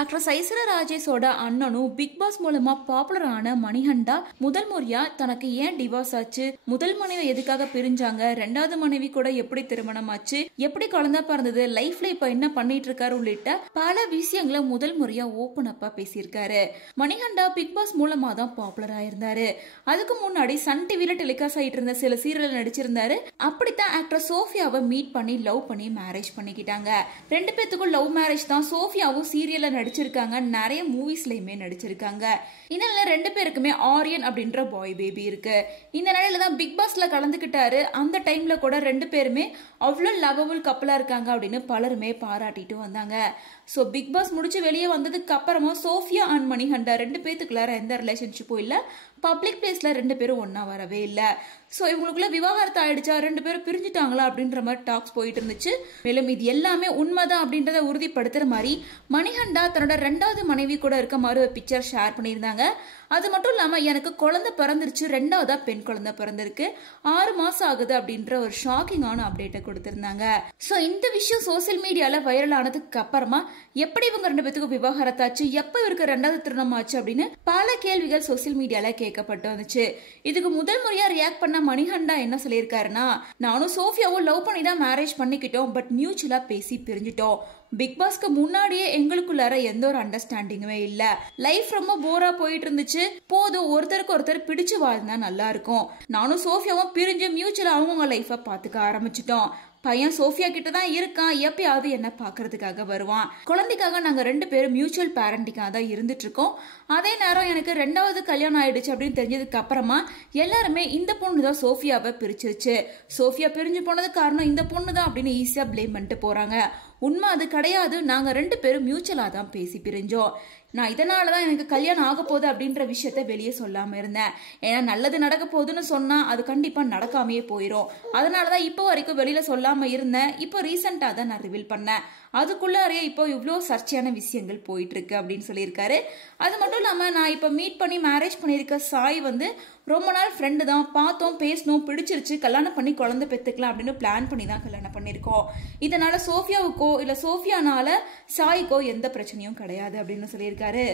Actor Aishwarya ராஜேஷோட அண்ணனும் big pass மூலமா popular ஆன மணிகண்டா முதல் முறையா தனக்கு ஏன் டிவோர்ஸ் ஆச்சு, முதல் மனைவி எதுக்காக பிரிஞ்சாங்க, ரெண்டாவது மனைவி கூட எப்படி திருமணம் ஆச்சு, எப்படி குழந்தை பிறந்தது, லைஃப்ல இப்ப என்ன பண்ணிட்டு இருக்காரு உள்ளிட்ட பல விஷயங்களை முதல் முறையா ஓபன் அப்பா பேசியிருக்காரு. மணிகண்டா பிக் பாஸ் மூலமா தான் பாப்புலர் ஆயிருந்தாரு. அதுக்கு முன்னாடி சன் டிவில டெலிகாஸ்ட் ஆயிட்டு இருந்த சில சீரியல் நடிச்சிருந்தாரு. அப்படித்தான் ஆக்டர் சோஃபியாவை மீட் பண்ணி லவ் பண்ணி மேரேஜ் பண்ணிக்கிட்டாங்க. ரெண்டு பேத்துக்கும் லவ் மேரேஜ் தான். சோஃபியாவும் சீரியல்ல நடிச்சிருக்காங்க, நிறைய மூவிஸ்லயுமே நடிச்சிருக்காங்க. இதனால ரெண்டு பேருக்குமே ஆரியன் அப்படின்ற பாய் பேபி இருக்கு. இந்த நிலையில தான் பிக் பாஸ்ல கலந்துக்கிட்டாரு. அந்த டைம்ல கூட ரெண்டு பேருமே அவ்வளவு லவபிள் கப்பலா இருக்காங்க அப்படின்னு பலருமே பாராட்டிட்டு வந்தாங்க. சோ பிக் பாஸ் முடிச்சு வெளியே வந்ததுக்கு அப்புறமா சோஃபியா அண்ட் மணிகண்டா ரெண்டு பேத்துக்குள்ளார எந்த ரிலேஷன்ஷிப்பும் இல்ல. பப்ளிக் பிளேஸ்ல ரெண்டு பேரும் ஒன்னா வரவே இல்ல. சோ இவங்களுக்குள்ள விவாகரத்து ஆயிடுச்சா, ரெண்டு பேரும் பிரிஞ்சுட்டாங்களா அப்படின்ற மாதிரி டாக்ஸ் போயிட்டு இருந்துச்சு. மேலும் இது எல்லாமே உண்மைதான் அப்படின்றத உறுதிப்படுத்துற மாதிரி மணிகண்டா தன்னோட ரெண்டாவது மனைவி கூட இருக்க மாதிரி ஒரு பிக்சர் ஷேர் பண்ணியிருந்தாங்க. அது மட்டும் இல்லாம எனக்கு குழந்தை பிறந்துருச்சு, ரெண்டாவதா பெண் குழந்தை பிறந்திருக்கு, 6 மாசம் ஆகுது அப்படின்ற ஒரு ஷாக்கிங்கான அப்டேட்டை கொடுத்திருந்தாங்க. சோ இந்த விஷயம் சோசியல் மீடியால வைரல் ஆனதுக்கு அப்புறமா எப்படி இவங்க ரெண்டு பேத்துக்கும் விவாகரத்தாச்சு, எப்ப இவருக்கு ரெண்டாவது திருமணம் ஆச்சு அப்படின்னு பல கேள்விகள் சோசியல் மீடியால கேட்கப்பட்டு வந்துச்சு. இதுக்கு முதல் முறையா ரியாக்ட் பண்ண மணிகண்டா என்ன சொல்லியிருக்காருன்னா, நானும் சோஃபியாவும் லவ் பண்ணி தான் மேரேஜ் பண்ணிக்கிட்டோம், பட் மியூச்சுவலா பேசி பிரிஞ்சிட்டோம். பிக் பாஸ்க்கு முன்னாடியே எங்களுக்குள்ளார எந்த ஒரு அண்டர்ஸ்டாண்டிங்குமே இல்ல. லைஃப் ரொம்ப போரா போயிட்டு இருந்துச்சு. போதும், ஒருத்தருக்கு ஒருத்தர் பிடிச்சு வாழ்ந்தா நல்லா இருக்கும். நானும் சோஃபியாவும் பிரிஞ்சு மியூச்சுவலா அவங்க லைஃப பாத்துக்க ஆரம்பிச்சிட்டோம். பையன் சோஃபியா கிட்ட தான் இருக்கான், எப்பயாவது என்ன பாக்குறதுக்காக வருவான். குழந்தைக்காக நாங்க ரெண்டு பேரும் மியூச்சுவல் பேரண்டிங்காக தான் இருந்துட்டு இருக்கோம். அதே நேரம் எனக்கு ரெண்டாவது கல்யாணம் ஆயிடுச்சு அப்படின்னு தெரிஞ்சதுக்கு அப்புறமா எல்லாருமே இந்த பொண்ணு தான் சோஃபியாவை பிரிச்சிருச்சு, சோஃபியா பிரிஞ்சு போனது காரணம் இந்த பொண்ணு தான் அப்படின்னு ஈஸியா பிளேம் பண்ணிட்டு போறாங்க. உண்மை அது கிடையாது. நாங்க ரெண்டு பேரும் மியூச்சுவலா தான் பேசி பிரிஞ்சோம். நான் இதனாலதான் எனக்கு கல்யாணம் ஆக போகுது அப்படின்ற விஷயத்த வெளியே சொல்லாம இருந்தேன். ஏன்னா நல்லது நடக்க போகுதுன்னு சொன்னா அது கண்டிப்பா நடக்காமையே போயிரும். அதனாலதான் இப்போ வரைக்கும் வெளியில சொல்லாம இருந்தேன். இப்போ ரீசெண்டா தான் நான் ரிவீல் பண்ணேன். அதுக்குள்ளாரே இப்போ இவ்வளவு சர்ச்சையான விஷயங்கள் போயிட்டு இருக்கு அப்படின்னு சொல்லியிருக்காரு. அது மட்டும் இல்லாம நான் இப்ப மீட் பண்ணி மேரேஜ் பண்ணிருக்க சாய் வந்து ரொம்ப நாள் ஃப்ரெண்டு தான், பார்த்தோம், பேசணும், பிடிச்சிருச்சு, கல்யாணம் பண்ணி குழந்தை பெத்துக்கலாம் அப்படின்னு பிளான் பண்ணி தான் கல்யாணம் பண்ணிருக்கோம். இதனால சோஃபியாவுக்கோ இல்ல சோஃபியானால சாய்க்கோ எந்த பிரச்சனையும் கிடையாது அப்படின்னு சொல்லியிருக்காரு.